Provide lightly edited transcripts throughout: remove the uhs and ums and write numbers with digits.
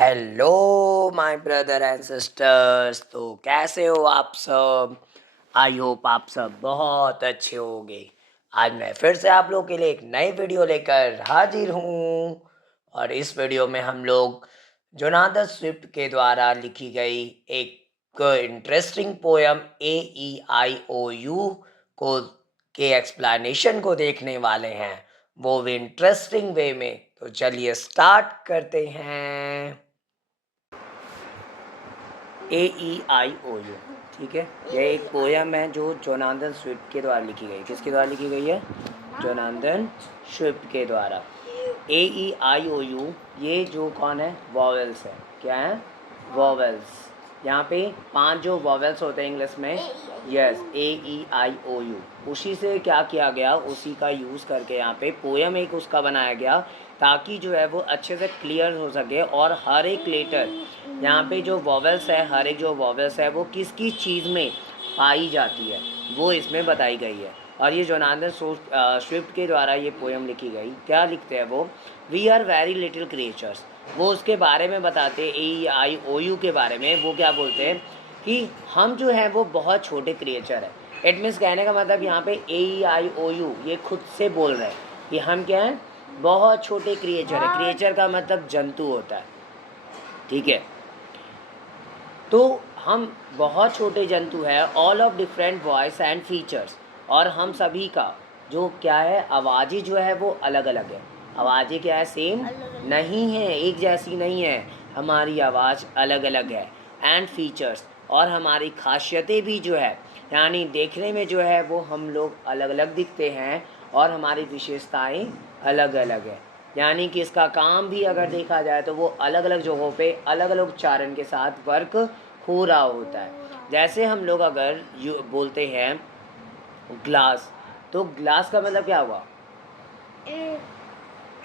Hello my brother and sisters. तो कैसे हो आप सब? आई होप आप सब बहुत अच्छे होंगे। आज मैं फिर से आप लोगों के लिए एक नई वीडियो लेकर हाजिर हूँ। और इस वीडियो में हम लोग जोनाथन स्विफ्ट के द्वारा लिखी गई एक इंटरेस्टिंग पोयम AEIOU को के एक्सप्लेनेशन को देखने वाले हैं, वो भी इंटरेस्टिंग वे में। तो चलिए स्टार्ट करते हैं। AEIOU, ठीक है। यह एक पोयम है जो जोनाथन स्विफ्ट के द्वारा लिखी गई। किसके द्वारा लिखी गई है? जोनाथन स्विफ्ट के द्वारा। AEIOU, ये जो कौन है? वॉवेल्स है। क्या है? वॉवेल्स। यहाँ पे 5 जो वॉवेल्स होते हैं इंग्लिश में, यस, AEIOU, उसी से क्या किया गया, उसी का यूज़ करके यहाँ पे पोयम एक उसका बनाया गया, ताकि जो है वो अच्छे से क्लियर हो सके। और हर एक लेटर यहाँ पे जो वॉवेल्स है, हर एक जो वॉवेल्स है वो किस किस चीज़ में पाई जाती है, वो इसमें बताई गई है। और ये जोनाथन स्विफ्ट के द्वारा ये पोयम लिखी गई। क्या लिखते हैं वो? We are very little creatures. वो उसके बारे में बताते हैं, AEIOU के बारे में। वो क्या बोलते हैं कि हम जो है वो बहुत छोटे क्रिएचर है। इट मीन्स कहने का मतलब यहाँ पे AEIOU ये खुद से बोल रहे हैं कि हम क्या हैं? बहुत छोटे क्रिएचर है। क्रिएचर का मतलब जंतु होता है, ठीक है। तो हम बहुत छोटे जंतु है, all of different voice and features. और हम सभी का जो क्या है, आवाज़ें जो है वो अलग अलग है। आवाज़ें क्या है? सेम नहीं है, एक जैसी नहीं है। हमारी आवाज़ अलग अलग है। एंड फीचर्स, और हमारी खासियतें भी जो है, यानी देखने में जो है वो हम लोग अलग अलग दिखते हैं। और हमारी विशेषताएं अलग अलग है। यानी कि इसका काम भी अगर देखा जाए तो वो अलग अलग जगहों पे अलग अलग उच्चारण के साथ वर्क हो रहा होता है। जैसे हम लोग अगर बोलते हैं ग्लास, तो ग्लास का मतलब क्या हुआ?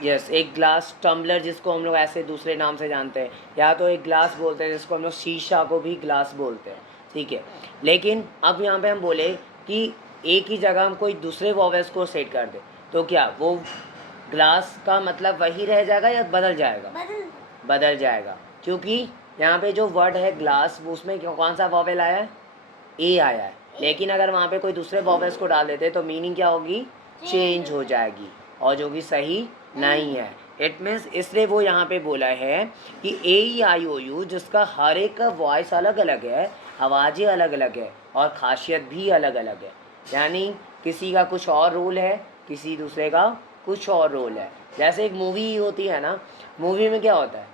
यस, एक ग्लास टम्बलर, जिसको हम लोग ऐसे दूसरे नाम से जानते हैं। या तो एक ग्लास बोलते हैं जिसको हम लोग शीशा को भी ग्लास बोलते हैं, ठीक है। लेकिन अब यहाँ पे हम बोले कि एक ही जगह हम कोई दूसरे वॉवेल्स को सेट कर दे, तो क्या वो ग्लास का मतलब वही रह जाएगा या बदल जाएगा? बदल जाएगा, क्योंकि यहाँ पे जो वर्ड है ग्लास, उसमें कौन सा वॉवेल आया है? ए आया है। लेकिन अगर वहाँ पे कोई दूसरे वॉवेल्स को डाल देते तो मीनिंग क्या होगी? चेंज हो जाएगी, और जो कि सही नहीं है। इट मीन्स इसलिए वो यहाँ पे बोला है कि AEIOU, जिसका हर एक का वॉइस अलग अलग है, आवाज़ें अलग अलग है, और खासियत भी अलग अलग है। यानी किसी का कुछ और रोल है, किसी दूसरे का कुछ और रोल है। जैसे एक मूवी होती है ना, मूवी में क्या होता है,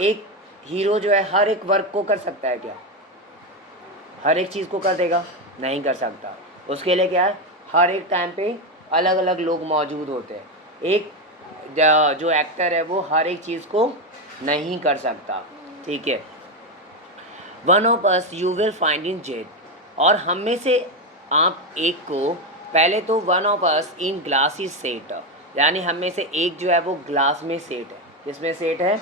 एक हीरो जो है हर एक वर्क को कर सकता है क्या? हर एक चीज़ को कर देगा? नहीं कर सकता। उसके लिए क्या है, हर एक टाइम पे अलग अलग लोग मौजूद होते हैं। एक जो एक्टर है वो हर एक चीज़ को नहीं कर सकता, ठीक है। One of us you will find in jet, और हम में से आप एक को, पहले तो one of us in glass is set, यानी हम में से एक जो है वो ग्लास में सेट है। किसमें सेट है?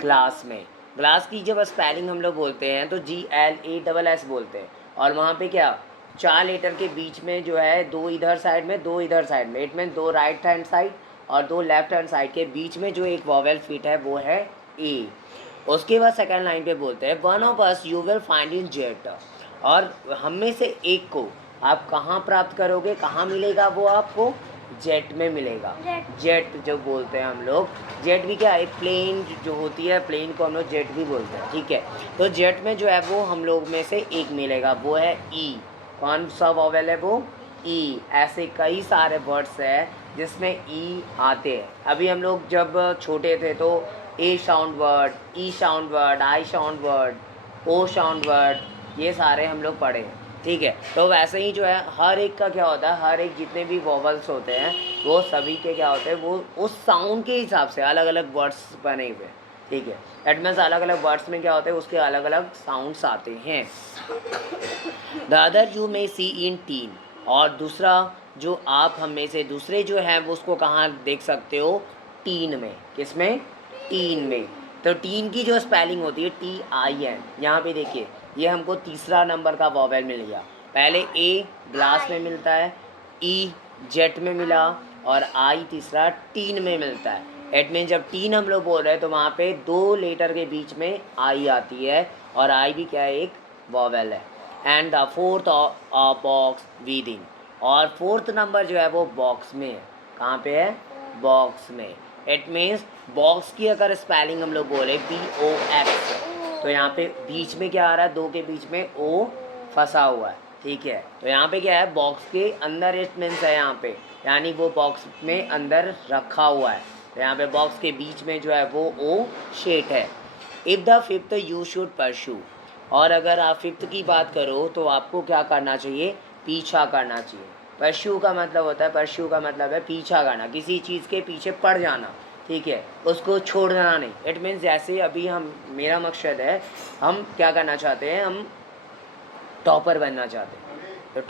ग्लास में। ग्लास की जब स्पेलिंग हम लोग बोलते हैं तो GLASS बोलते हैं। और वहाँ पे क्या, 4 लेटर के बीच में जो है, 2 इधर साइड में, 2 इधर साइड में, it mean 2 right hand side और 2 लेफ्ट हैंड साइड के बीच में जो एक वॉवेल फिट है वो है ए। उसके बाद सेकंड लाइन पे बोलते हैं one of us you will find in jet, और हम में से एक को आप कहाँ प्राप्त करोगे, कहाँ मिलेगा वो आपको? जेट में मिलेगा। जेट जो बोलते हैं हम लोग, जेट भी क्या है, प्लेन जो होती है, प्लेन को हम लोग जेट भी बोलते हैं, ठीक है। तो जेट में जो है वो हम लोग में से एक मिलेगा, वो है ई। कौन सा वॉवेल है वो? ई। ऐसे कई सारे वर्ड्स हैं जिसमें ई आते हैं। अभी हम लोग जब छोटे थे तो A sound word, E sound word, I sound word, O sound word, ये सारे हम लोग पढ़े, ठीक है। तो वैसे ही जो है हर एक का क्या होता है, हर एक जितने भी वॉवल्स होते हैं वो सभी के क्या होते हैं, वो उस साउंड के हिसाब से अलग अलग वर्ड्स बने हुए, ठीक है। दैट मीन्स अलग अलग वर्ड्स में क्या होते हैं, उसके अलग अलग साउंड्स आते हैं। The other you may see in teen, और दूसरा जो आप हम में से दूसरे जो हैं वो उसको कहाँ देख सकते हो? टीन में। किस में? टीन में। तो टीन की जो स्पेलिंग होती है TIN, यहाँ पे देखिए, ये हमको तीसरा नंबर का वॉवेल मिल गया। पहले ए ग्लास में मिलता है, ई जेट में मिला, और आई तीसरा टीन में मिलता है। इट मीन जब टीन हम लोग बोल रहे हैं तो वहाँ पे 2 लेटर के बीच में आई आती है, और आई भी क्या है, एक वॉवेल है। And the fourth box with in, और फोर्थ नंबर जो है वो बॉक्स में है। कहाँ पे है? बॉक्स में। इट मीन्स बॉक्स की अगर स्पेलिंग हम लोग बोले BOX, तो यहाँ पे बीच में क्या आ रहा है, 2 के बीच में O फंसा हुआ है, ठीक है। तो यहाँ पे क्या है, बॉक्स के अंदर इट मीन्स है यहाँ पे, यानी वो बॉक्स में अंदर रखा हुआ है। तो यहाँ पे बॉक्स के बीच में जो है वो O शेप है। If the fifth you should pursue, और अगर आप फिफ्थ की बात करो तो आपको क्या करना चाहिए, पीछा करना चाहिए। परस्यू का मतलब होता है, परस्यू का मतलब है पीछा करना, किसी चीज़ के पीछे पड़ जाना, ठीक है, उसको छोड़ना नहीं। इट मीन्स जैसे अभी हम, मेरा मकसद है, हम क्या करना चाहते हैं, हम टॉपर बनना चाहते हैं। तो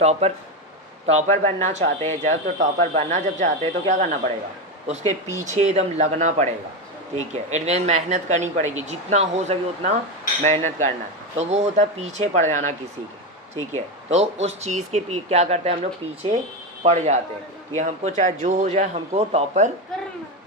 टॉपर बनना चाहते हैं जब, तो टॉपर बनना जब चाहते हैं तो क्या करना पड़ेगा, उसके पीछे एकदम लगना पड़ेगा, ठीक है। इट मीन मेहनत करनी पड़ेगी, जितना हो सके उतना मेहनत करना है। तो वो होता है पीछे पड़ जाना किसी के, ठीक है। तो उस चीज़ के क्या करते हैं हम लोग, पीछे पड़ जाते हैं कि हमको चाहे जो हो जाए हमको टॉपर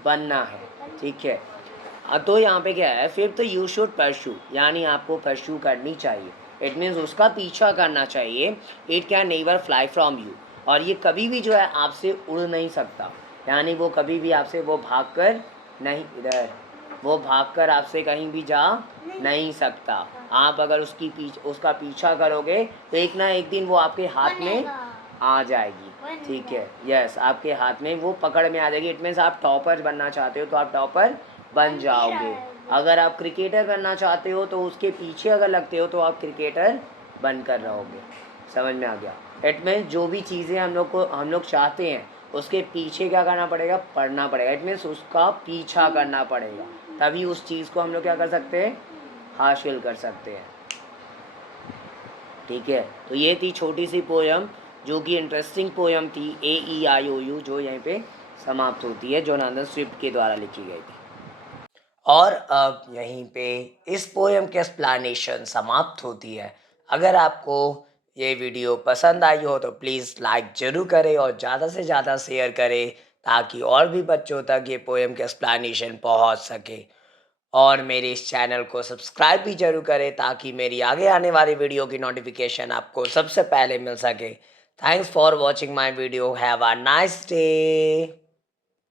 बनना है, ठीक है। तो यहाँ पे क्या है, फिफ्थ यू शुड परस्यू, यानी आपको परस्यू करनी चाहिए। इट मीन्स उसका पीछा करना चाहिए। It can never fly from you, और ये कभी भी जो है आपसे उड़ नहीं सकता, यानी वो कभी भी आपसे, वो भागकर नहीं, इधर वो भागकर आपसे कहीं भी जा नहीं सकता। आप अगर उसका पीछा करोगे तो एक ना एक दिन वो आपके हाथ में आ जाएगी, ठीक है। यस, आपके हाथ में वो पकड़ में आ जाएगी। इट मीन्स आप टॉपर बनना चाहते हो तो आप टॉपर बन जाओगे। अगर आप क्रिकेटर बनना चाहते हो तो उसके पीछे अगर लगते हो तो आप क्रिकेटर बनकर रहोगे। समझ में आ गया? इट मीन्स जो भी चीज़ें हम लोग चाहते हैं उसके पीछे क्या करना पड़ेगा, पढ़ना पड़ेगा। इट मीन्स उसका पीछा करना पड़ेगा, तभी उस चीज़ को हम लोग क्या कर सकते हैं, हासिल कर सकते हैं, ठीक है। तो ये थी छोटी सी पोयम, जो कि इंटरेस्टिंग पोयम थी, AEIOU, जो यहीं पे समाप्त होती है, जोनाथन स्विफ्ट के द्वारा लिखी गई थी। और अब यहीं पे इस पोयम की एक्सप्लेनेशन समाप्त होती है। अगर आपको ये वीडियो पसंद आई हो तो प्लीज़ लाइक ज़रूर करें और ज़्यादा से ज़्यादा शेयर करें, ताकि और भी बच्चों तक ये पोयम की एक्सप्लेनेशन पहुंच सके। और मेरे इस चैनल को सब्सक्राइब भी जरूर करें, ताकि मेरी आगे आने वाली वीडियो की नोटिफिकेशन आपको सबसे पहले मिल सके। Thanks for watching my video. Have a nice day.